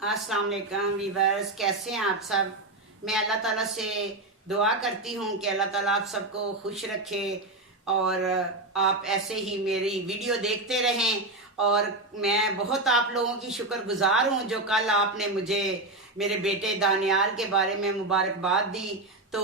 अस्सलाम वालेकुम वीवर्स, कैसे हैं आप सब। मैं अल्लाह ताला से दुआ करती हूँ कि अल्लाह ताला आप सबको खुश रखे और आप ऐसे ही मेरी वीडियो देखते रहें। और मैं बहुत आप लोगों की शुक्रगुजार हूँ जो कल आपने मुझे मेरे बेटे दानियाल के बारे में मुबारकबाद दी। तो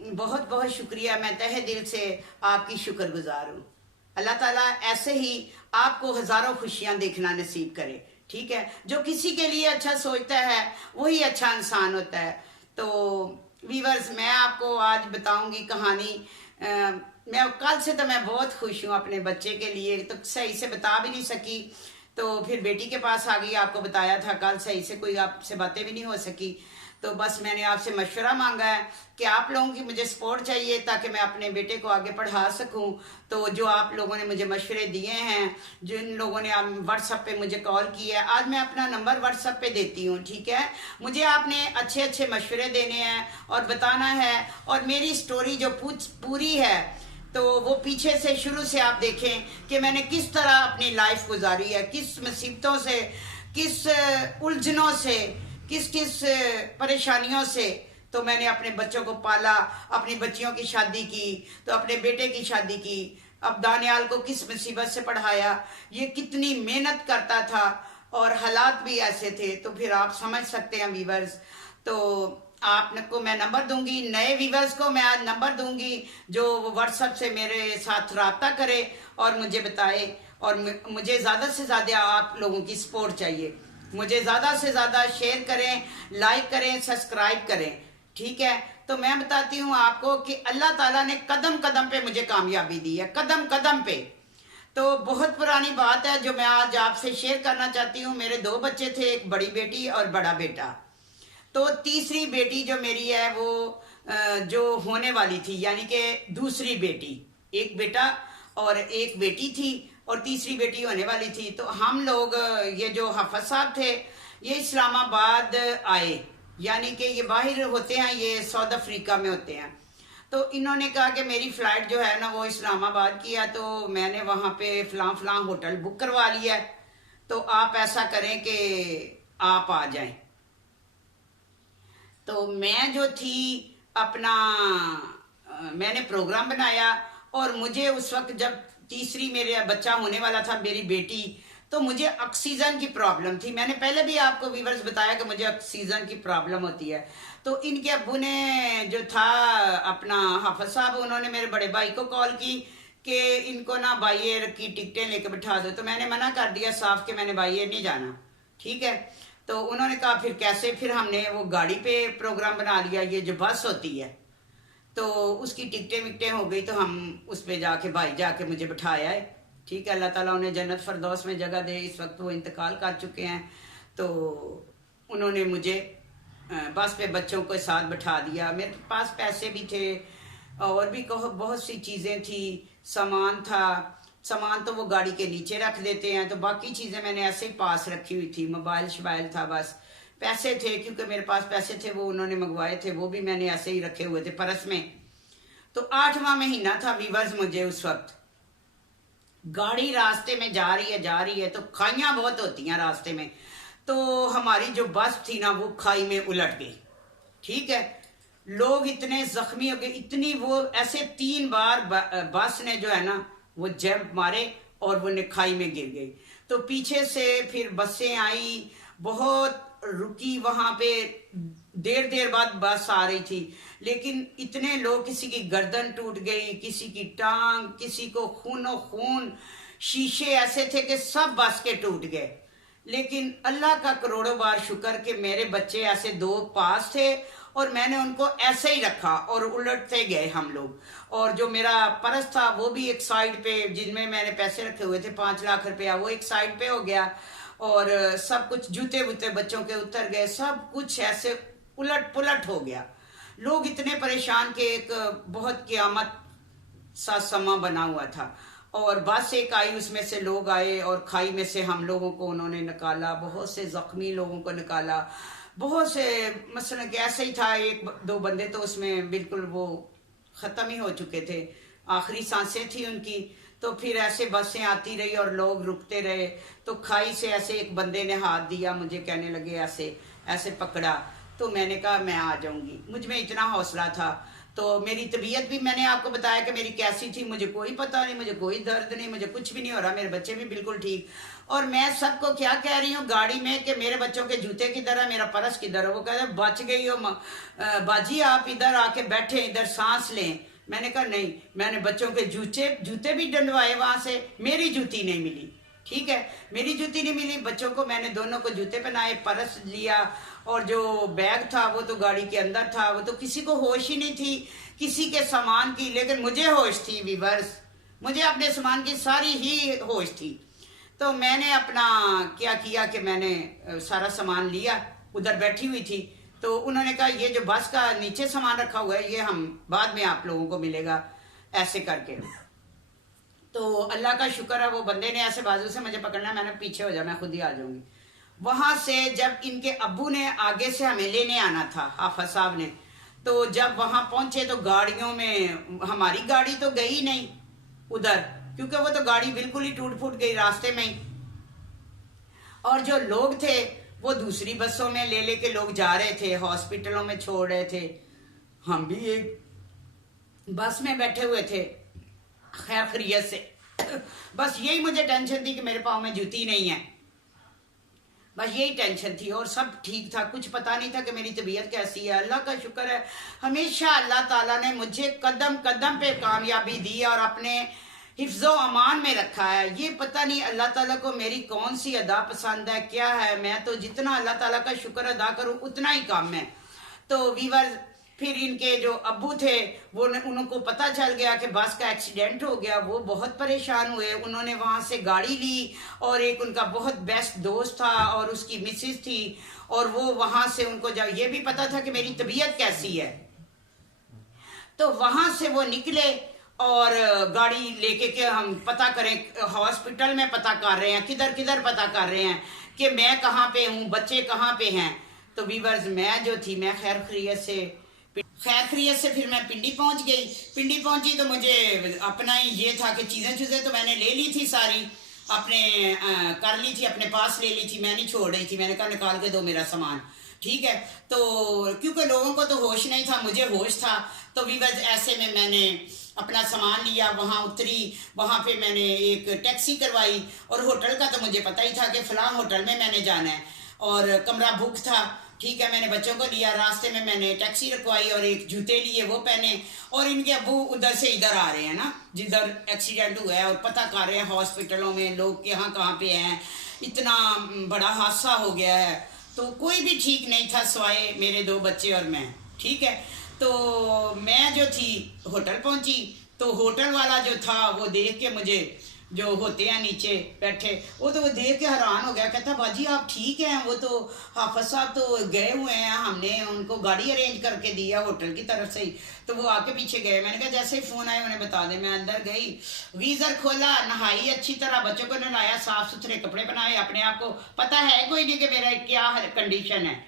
बहुत बहुत शुक्रिया, मैं तहे दिल से आपकी शुक्रगुजार हूँ। अल्लाह ताला ऐसे ही आपको हजारों खुशियां देखना नसीब करे। ठीक है, जो किसी के लिए अच्छा सोचता है वही अच्छा इंसान होता है। तो वीवर्स, मैं आपको आज बताऊंगी कहानी। मैं कल से तो मैं बहुत खुश हूँ अपने बच्चे के लिए, तो सही से बता भी नहीं सकी। तो फिर बेटी के पास आ गई, आपको बताया था कल, सही से कोई आपसे बातें भी नहीं हो सकी। तो बस मैंने आपसे मशवरा मांगा है कि आप लोगों की मुझे सपोर्ट चाहिए ताकि मैं अपने बेटे को आगे पढ़ा सकूं। तो जो आप लोगों ने मुझे मशवरे दिए हैं, जिन लोगों ने आप व्हाट्सएप पे मुझे कॉल किया है, आज मैं अपना नंबर व्हाट्सएप पे देती हूँ। ठीक है, मुझे आपने अच्छे अच्छे मशवरे देने हैं और बताना है। और मेरी स्टोरी जो पूरी है तो वो पीछे से शुरू से आप देखें कि मैंने किस तरह अपनी लाइफ गुजारी है, किस मुसीबतों से, किस उलझनों से, किस किस परेशानियों से तो मैंने अपने बच्चों को पाला, अपनी बच्चियों की शादी की, तो अपने बेटे की शादी की, अब दानियाल को किस मुसीबत से पढ़ाया, ये कितनी मेहनत करता था और हालात भी ऐसे थे। तो फिर आप समझ सकते हैं वीवर्स। तो आपको मैं नंबर दूंगी, नए वीवर्स को मैं आज नंबर दूंगी जो व्हाट्सएप से मेरे साथ रब्ता करे और मुझे बताए। और मुझे ज़्यादा से ज़्यादा आप लोगों की सपोर्ट चाहिए। मुझे ज़्यादा से ज़्यादा शेयर करें, लाइक करें, सब्सक्राइब करें। ठीक है, तो मैं बताती हूँ आपको कि अल्लाह ताला ने कदम कदम पे मुझे कामयाबी दी है, कदम कदम पे। तो बहुत पुरानी बात है जो मैं आज आपसे शेयर करना चाहती हूँ। मेरे दो बच्चे थे, एक बड़ी बेटी और बड़ा बेटा। तो तीसरी बेटी जो मेरी है वो जो होने वाली थी, यानी कि दूसरी बेटी, एक बेटा और एक बेटी थी और तीसरी बेटी होने वाली थी। तो हम लोग ये जो हाफिज साहब थे ये इस्लामाबाद आए, यानी कि ये बाहर होते हैं, ये साउथ अफ्रीका में होते हैं। तो इन्होंने कहा कि मेरी फ़्लाइट जो है ना वो इस्लामाबाद की है, तो मैंने वहाँ पे फ़लाँ फ़लाँ होटल बुक करवा लिया है, तो आप ऐसा करें कि आप आ जाएं। तो मैं जो थी अपना मैंने प्रोग्राम बनाया। और मुझे उस वक्त जब तीसरी मेरे बच्चा होने वाला था, मेरी बेटी, तो मुझे ऑक्सीजन की प्रॉब्लम थी। मैंने पहले भी आपको व्यूअर्स बताया कि मुझे ऑक्सीजन की प्रॉब्लम होती है। तो इनके अब्बू ने जो था अपना हाफिज साहब, उन्होंने मेरे बड़े भाई को कॉल की कि इनको ना बाई एयर की टिकटें लेकर बिठा दो। तो मैंने मना कर दिया साफ कि मैंने बाई एयर नहीं जाना। ठीक है, तो उन्होंने कहा फिर कैसे, फिर हमने वो गाड़ी पे प्रोग्राम बना लिया, ये जो बस होती है, तो उसकी टिकटें विकटें हो गई। तो हम उस पर जाके भाई जाके मुझे बिठाया है। ठीक है, अल्लाह ताला उन्हें जन्नत फरदौस में जगह दे, इस वक्त वो इंतकाल कर चुके हैं। तो उन्होंने मुझे बस पे बच्चों के साथ बिठा दिया। मेरे पास पैसे भी थे और भी बहुत सी चीज़ें थी, सामान था। सामान तो वो गाड़ी के नीचे रख देते हैं, तो बाकी चीज़ें मैंने ऐसे ही पास रखी हुई थी, मोबाइल शबाइल था बस। पैसे थे क्योंकि मेरे पास पैसे थे, वो उन्होंने मंगवाए थे, वो भी मैंने ऐसे ही रखे हुए थे पर्स में। तो 8वां महीना था वीवर्स, मुझे उस वक्त गाड़ी रास्ते में जा रही है तो खाइयां बहुत होती हैं रास्ते में। तो हमारी जो बस थी ना वो खाई में उलट गई। ठीक है, लोग इतने जख्मी हो गए, इतनी वो ऐसे 3 बार बस ने जो है ना वो जंप मारे और वो खाई में गिर गई। तो पीछे से फिर बसें आई, बहुत रुकी वहां पे, देर देर बाद बस आ रही थी, लेकिन इतने लोग, किसी की गर्दन टूट गई, किसी की टांग, किसी को खूनो खून, शीशे ऐसे थे कि सब बस के टूट गए। लेकिन अल्लाह का करोड़ों बार शुक्र कि मेरे बच्चे ऐसे 2 पास थे और मैंने उनको ऐसे ही रखा और उलटते गए हम लोग। और जो मेरा पर्स था वो भी एक साइड पे, जिनमें मैंने पैसे रखे हुए थे 5 लाख रुपया, वो एक साइड पे हो गया। और सब कुछ जूते वूते बच्चों के उतर गए, सब कुछ ऐसे उलट पुलट हो गया। लोग इतने परेशान कि एक बहुत क़यामत सा समा बना हुआ था। और बस एक आई, उसमें से लोग आए और खाई में से हम लोगों को उन्होंने निकाला, बहुत से जख्मी लोगों को निकाला, बहुत से, मसलन कि ऐसे ही था, 1-2 बंदे तो उसमें बिल्कुल वो ख़त्म ही हो चुके थे, आखिरी सांसें थी उनकी। तो फिर ऐसे बसें आती रही और लोग रुकते रहे। तो खाई से ऐसे एक बंदे ने हाथ दिया मुझे, कहने लगे ऐसे ऐसे पकड़ा। तो मैंने कहा मैं आ जाऊंगी, मुझ में इतना हौसला था। तो मेरी तबीयत भी मैंने आपको बताया कि मेरी कैसी थी, मुझे कोई पता नहीं, मुझे कोई दर्द नहीं, मुझे कुछ भी नहीं हो रहा, मेरे बच्चे भी बिल्कुल ठीक। और मैं सबको क्या कह रही हूँ गाड़ी में कि मेरे बच्चों के जूते किधर है, मेरा पर्स किधर है। वो कह रहे बच गई हो बाजी, आप इधर आके बैठे, इधर सांस लें। मैंने कहा नहीं, मैंने बच्चों के जूते भी डंडवाए वहां से, मेरी जूती नहीं मिली। ठीक है, मेरी जूती नहीं मिली। बच्चों को मैंने दोनों को जूते पहनाए, पर्स लिया, और जो बैग था वो तो गाड़ी के अंदर था। वो तो किसी को होश ही नहीं थी किसी के सामान की, लेकिन मुझे होश थी वीवर्स, मुझे अपने सामान की सारी ही होश थी। तो मैंने अपना क्या किया कि मैंने सारा सामान लिया, उधर बैठी हुई थी। तो उन्होंने कहा ये जो बस का नीचे सामान रखा हुआ है ये हम बाद में आप लोगों को मिलेगा, ऐसे करके। तो अल्लाह का शुक्र है, वो बंदे ने ऐसे बाजू से मुझे पकड़ना, मैंने पीछे हो जा, मैं खुद ही आ जाऊंगी। वहां से जब इनके अब्बू ने आगे से हमें लेने आना था, हाफिज साहब ने, तो जब वहां पहुंचे तो गाड़ियों में हमारी गाड़ी तो गई नहीं उधर, क्योंकि वो तो गाड़ी बिल्कुल ही टूट फूट गई रास्ते में ही। और जो लोग थे वो दूसरी बसों में ले लेके लोग जा रहे थे, हॉस्पिटलों में छोड़ रहे थे। हम भी एक बस में बैठे हुए थे खैर खैरियत से। बस यही मुझे टेंशन थी कि मेरे पाँव में जूती नहीं है, बस यही टेंशन थी, और सब ठीक था। कुछ पता नहीं था कि मेरी तबीयत कैसी है। अल्लाह का शुक्र है, हमेशा अल्लाह ताला ने मुझे कदम कदम पे कामयाबी दी और अपने हिफ्ज़ो अमान में रखा है। ये पता नहीं अल्लाह ताला को मेरी कौन सी अदा पसंद है, क्या है। मैं तो जितना अल्लाह ताला का शुक्र अदा करूं उतना ही कम है। तो वीवर फिर इनके जो अब्बू थे वो उनको पता चल गया कि बस का एक्सीडेंट हो गया। वो बहुत परेशान हुए, उन्होंने वहां से गाड़ी ली, और एक उनका बहुत बेस्ट दोस्त था और उसकी मिसेज थी, और वो वहां से उनको जब ये भी पता था कि मेरी तबीयत कैसी है, तो वहां से वो निकले और गाड़ी लेके के हम पता करें, हॉस्पिटल में पता कर रहे हैं, किधर किधर पता कर रहे हैं कि मैं कहाँ पे हूँ, बच्चे कहाँ पे हैं। तो वीवर्स मैं जो थी, मैं खैर खैरियत से फिर मैं पिंडी पहुंच गई। पिंडी पहुंची तो मुझे अपना ही ये था कि चीज़ें तो मैंने ले ली थी सारी, अपने कर ली थी, अपने पास ले ली थी, मैं नहीं छोड़ रही थी। मैंने कहा निकाल के दो मेरा सामान, ठीक है। तो क्योंकि लोगों को तो होश नहीं था, मुझे होश था। तो वीवर्स ऐसे में मैंने अपना सामान लिया, वहाँ उतरी, वहाँ पे मैंने एक टैक्सी करवाई, और होटल का तो मुझे पता ही था कि फलां होटल में मैंने जाना है, और कमरा बुक था, ठीक है। मैंने बच्चों को लिया, रास्ते में मैंने टैक्सी रखवाई और एक जूते लिए, वो पहने, और इनके अब्बू उधर से इधर आ रहे हैं ना, जिधर एक्सीडेंट हुआ है, और पता कर रहे हैं हॉस्पिटलों में लोग कहाँ पे हैं। इतना बड़ा हादसा हो गया है, तो कोई भी ठीक नहीं था सिवाय मेरे दो बच्चे और मैं, ठीक है। तो मैं जो थी होटल पहुंची, तो होटल वाला जो था वो देख के मुझे, जो होते हैं नीचे बैठे, वो तो देख के हैरान हो गया, कहता बाजी आप ठीक हैं, वो तो हाफिज साहब तो गए हुए हैं, हमने उनको गाड़ी अरेंज करके दिया होटल की तरफ से ही। तो वो आके पीछे गए, मैंने कहा जैसे ही फोन आया उन्हें बता दे। मैं अंदर गई, गीजर खोला, नहाई अच्छी तरह, बच्चों को नहलाया, साफ सुथरे कपड़े बनाए, अपने आप को पता है कोई नहीं कि मेरा क्या कंडीशन है।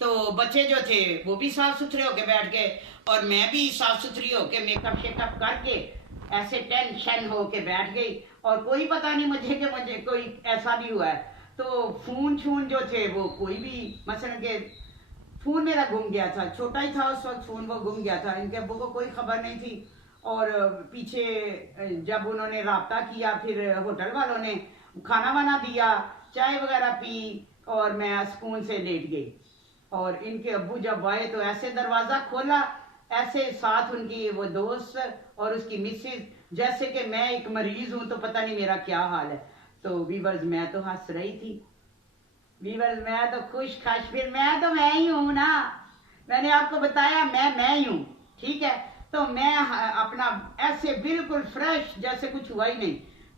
तो बच्चे जो थे वो भी साफ सुथरे होके बैठ गए, और मैं भी साफ सुथरी होके मेकअप शेकअप करके ऐसे टेंशन होके बैठ गई, और कोई पता नहीं मुझे कोई ऐसा भी हुआ है। तो फोन छून जो थे वो कोई भी, मसलन के फोन मेरा गुम गया था, छोटा ही था उस वक्त, फोन वो गुम गया था, इनके अब्बू को कोई खबर नहीं थी। और पीछे जब उन्होंने राब्ता किया, फिर होटल वालों ने खाना वाना दिया, चाय वगैरह पी, और मैं सुकून से लेट गई। और इनके अब्बू जब आए तो ऐसे दरवाजा खोला, ऐसे साथ उनकी वो दोस्त और उसकी मिसेज, जैसे कि मैं एक मरीज हूं तो पता नहीं मेरा क्या हाल है। तो वीवर्स मैं तो हंस रही थी, वीवर्स मैं तो खुश खाश, फिर मैं ही हूं ना, मैंने आपको बताया मैं ही हूं, ठीक है। तो मैं अपना ऐसे बिल्कुल फ्रेश, जैसे कुछ हुआ ही नहीं।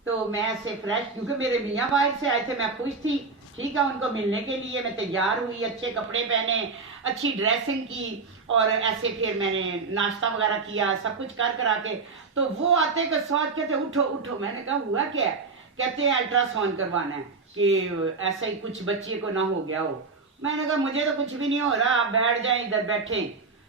तो मैं ऐसे फ्रेश, क्योंकि मेरे मियाँ बाहर से आए थे, मैं खुश थी, ठीक है। उनको मिलने के लिए मैं तैयार हुई, अच्छे कपड़े पहने, अच्छी ड्रेसिंग की, और ऐसे फिर मैंने नाश्ता वगैरह किया, सब कुछ कर करा के। तो वो आते के साथ कहते उठो उठो। मैंने कहा हुआ क्या है? कहते हैं अल्ट्रासाउंड करवाना है, कि ऐसा ही कुछ बच्चे को ना हो गया हो। मैंने कहा मुझे तो कुछ भी नहीं हो रहा, आप बैठ जाए इधर बैठे।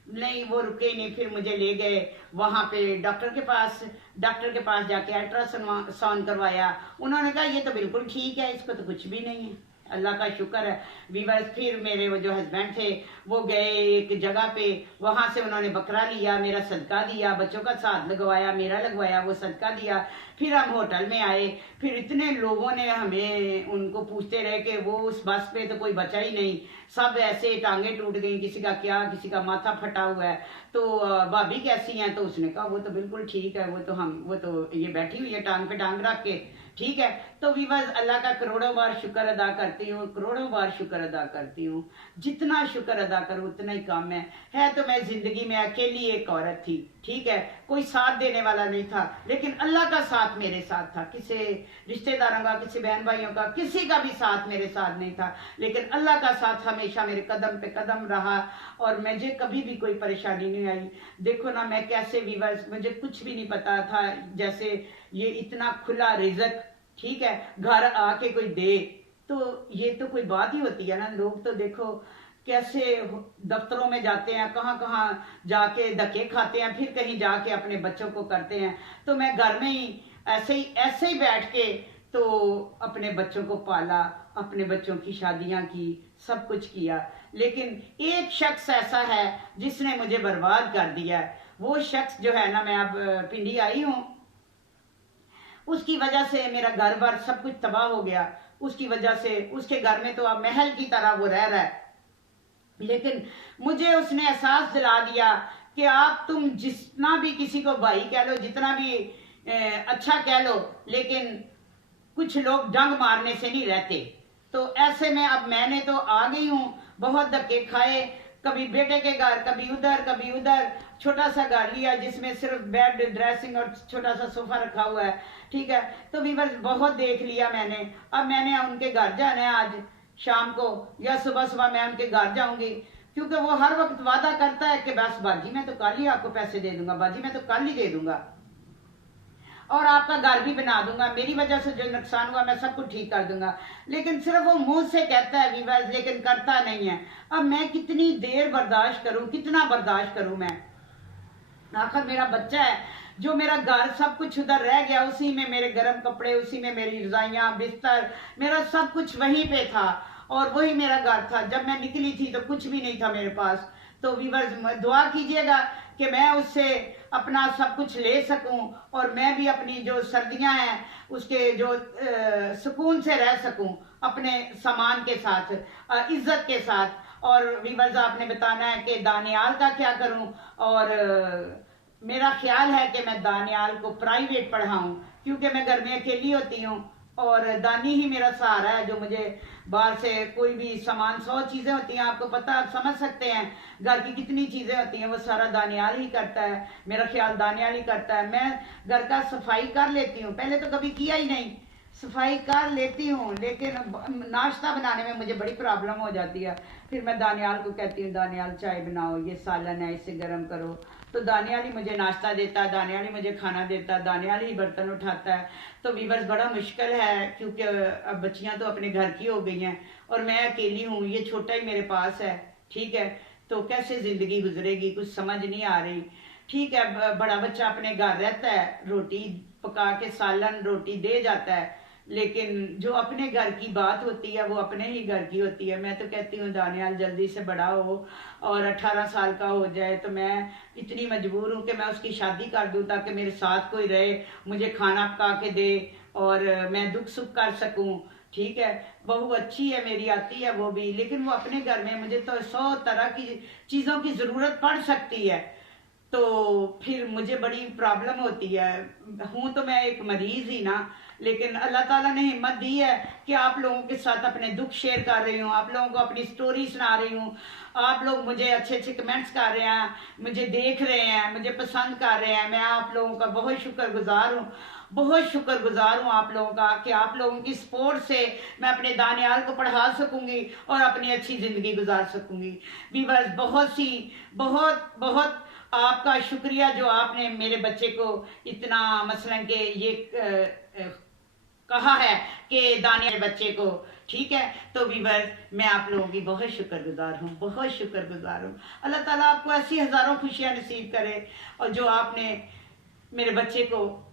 नहीं, वो रुके ही नहीं, फिर मुझे ले गए वहां पे डॉक्टर के पास। डॉक्टर के पास जाके अल्ट्रासाउंड करवाया। उन्होंने कहा ये तो बिल्कुल ठीक है, इसको तो कुछ भी नहीं है। अल्लाह का शुक्र है वीवर्स। फिर मेरे वो जो हस्बैंड थे वो गए एक जगह पे, वहां से उन्होंने बकरा लिया, मेरा सदका दिया, बच्चों का साथ लगवाया, मेरा लगवाया, वो सदका दिया। फिर हम होटल में आए। फिर इतने लोगों ने हमें उनको पूछते रहे कि वो उस बस पे तो कोई बचा ही नहीं, सब ऐसे टांगे टूट गई, किसी का क्या, किसी का माथा फटा हुआ है। तो भाभी कैसी हैं? तो उसने कहा वो तो बिल्कुल ठीक है, वो तो ये बैठी हुई है टांग पे टांग रख के, ठीक है। तो वीवर्स, अल्लाह का करोड़ों बार शुक्र अदा करती हूँ, करोड़ों बार शुक्र अदा करती हूँ। जितना शुक्र अदा करूँ उतना ही कम है तो मैं जिंदगी में अकेली एक औरत थी, ठीक है, कोई साथ देने वाला नहीं था, लेकिन अल्लाह का साथ मेरे साथ था। किसी रिश्तेदारों का, किसी बहन भाइयों का, किसी का भी साथ मेरे साथ नहीं था, लेकिन अल्लाह का साथ हमेशा मेरे कदम पे कदम रहा और मुझे कभी भी कोई परेशानी नहीं आई। देखो ना मैं कैसे वीवर्स, मुझे कुछ भी नहीं पता था, जैसे ये इतना खुला रिजक, ठीक है, घर आके कोई दे, तो ये तो कोई बात ही होती है ना। लोग तो देखो कैसे दफ्तरों में जाते हैं, कहाँ कहाँ जाके धक्के खाते हैं, फिर कहीं जाके अपने बच्चों को करते हैं। तो मैं घर में ही ऐसे ही बैठ के तो अपने बच्चों को पाला, अपने बच्चों की शादियां की, सब कुछ किया। लेकिन एक शख्स ऐसा है जिसने मुझे बर्बाद कर दिया है। वो शख्स जो है ना, मैं अब पिंडी आई हूँ, उसकी वजह से मेरा घर बार सब कुछ तबाह हो गया। उसकी वजह से उसके घर में तो अब महल की तरह वो रह रहा है, लेकिन मुझे उसने एहसास दिला दिया कि तुम जितना भी किसी को भाई कह लो, जितना भी अच्छा कह लो, लेकिन कुछ लोग डंग मारने से नहीं रहते। तो ऐसे में अब मैंने तो आ गई हूँ, बहुत धक्के खाए, कभी बेटे के घर, कभी उधर, छोटा सा घर लिया जिसमें सिर्फ बेड, ड्रेसिंग और छोटा सा सोफा रखा हुआ है, ठीक है। तो वीवर्स, बहुत देख लिया मैंने। अब मैंने उनके घर जाना है आज शाम को, या सुबह सुबह मैं उनके घर जाऊंगी, क्योंकि वो हर वक्त वादा करता है कि बस बाजी मैं तो कल ही आपको पैसे दे दूंगा, बाजी मैं तो कल ही दे दूंगा और आपका घर भी बना दूंगा, मेरी वजह से जो नुकसान हुआ मैं सब कुछ ठीक कर दूंगा। लेकिन सिर्फ वो मुंह से कहता है वीवर्स, लेकिन करता नहीं है। अब मैं कितनी देर बर्दाश्त करूं, कितना बर्दाश्त करूं मैं? आखिर मेरा बच्चा है, जो मेरा घर सब कुछ उधर रह गया, उसी में मेरे गर्म कपड़े, उसी में मेरी रजाइयां, बिस्तर, मेरा सब कुछ वहीं पे था और वही मेरा घर था। जब मैं निकली थी तो कुछ भी नहीं था मेरे पास। तो वीवर्स, दुआ कीजिएगा कि मैं उससे अपना सब कुछ ले सकूं और मैं भी अपनी जो सर्दियां हैं उसके जो सुकून से रह सकूं, अपने सामान के साथ, इज्जत के साथ। और वीवर्स, आपने बताना है कि दानियाल का क्या करूं, और मेरा ख्याल है कि मैं दानियाल को प्राइवेट पढ़ाऊं, क्योंकि मैं घर में अकेली होती हूँ और दानी ही मेरा सहारा है, जो मुझे बाहर से कोई भी सामान, 100 चीजें होती हैं, आपको पता, आप समझ सकते हैं घर की कितनी चीजें होती हैं, वो सारा दानियाल ही करता है, मेरा ख्याल दानियाल ही करता है। मैं घर का सफाई कर लेती हूँ, पहले तो कभी किया ही नहीं, सफाई कर लेती हूँ, लेकिन नाश्ता बनाने में मुझे बड़ी प्रॉब्लम हो जाती है। फिर मैं दानियाल को कहती हूँ, दानियाल चाय बनाओ, ये सालन है इसे गर्म करो, तो दानियाल ही मुझे नाश्ता देता है, दानियाल ही मुझे खाना देता है, दानियाल ही बर्तन उठाता है। तो वीवर्स, बड़ा मुश्किल है, क्योंकि अब बच्चियां तो अपने घर की हो गई हैं और मैं अकेली हूँ, ये छोटा ही मेरे पास है, ठीक है। तो कैसे जिंदगी गुजरेगी, कुछ समझ नहीं आ रही, ठीक है। बड़ा बच्चा अपने घर रहता है, रोटी पका के सालन रोटी दे जाता है, लेकिन जो अपने घर की बात होती है वो अपने ही घर की होती है। मैं तो कहती हूँ दानियाल जल्दी से बड़ा हो और 18 साल का हो जाए, तो मैं इतनी मजबूर हूँ कि मैं उसकी शादी कर दूँ, ताकि मेरे साथ कोई रहे, मुझे खाना पका के दे और मैं दुख सुख कर सकूँ, ठीक है। बहू अच्छी है मेरी, आती है वो भी, लेकिन वो अपने घर में, मुझे तो 100 तरह की चीज़ों की ज़रूरत पड़ सकती है, तो फिर मुझे बड़ी प्रॉब्लम होती है। हूं तो मैं एक मरीज ही ना, लेकिन अल्लाह ताला ने हिम्मत दी है कि आप लोगों के साथ अपने दुख शेयर कर रही हूँ, आप लोगों को अपनी स्टोरी सुना रही हूँ, आप लोग मुझे अच्छे अच्छे कमेंट्स कर रहे हैं, मुझे देख रहे हैं, मुझे पसंद कर रहे हैं। मैं आप लोगों का बहुत शुक्रगुजार हूँ, बहुत शुक्रगुजार हूँ आप लोगों का, कि आप लोगों की सपोर्ट से मैं अपने दानियाल को पढ़ा सकूंगी और अपनी अच्छी जिंदगी गुजार सकूंगी। वीवर्स, बहुत बहुत आपका शुक्रिया, जो आपने मेरे बच्चे को इतना, मसलन के ये कहा है कि दानियाल बच्चे को ठीक है। तो वीवर मैं आप लोगों की बहुत शुक्रगुजार हूँ, बहुत शुक्रगुजार हूँ। अल्लाह ताला आपको ऐसी हज़ारों खुशियाँ नसीब करे, और जो आपने मेरे बच्चे को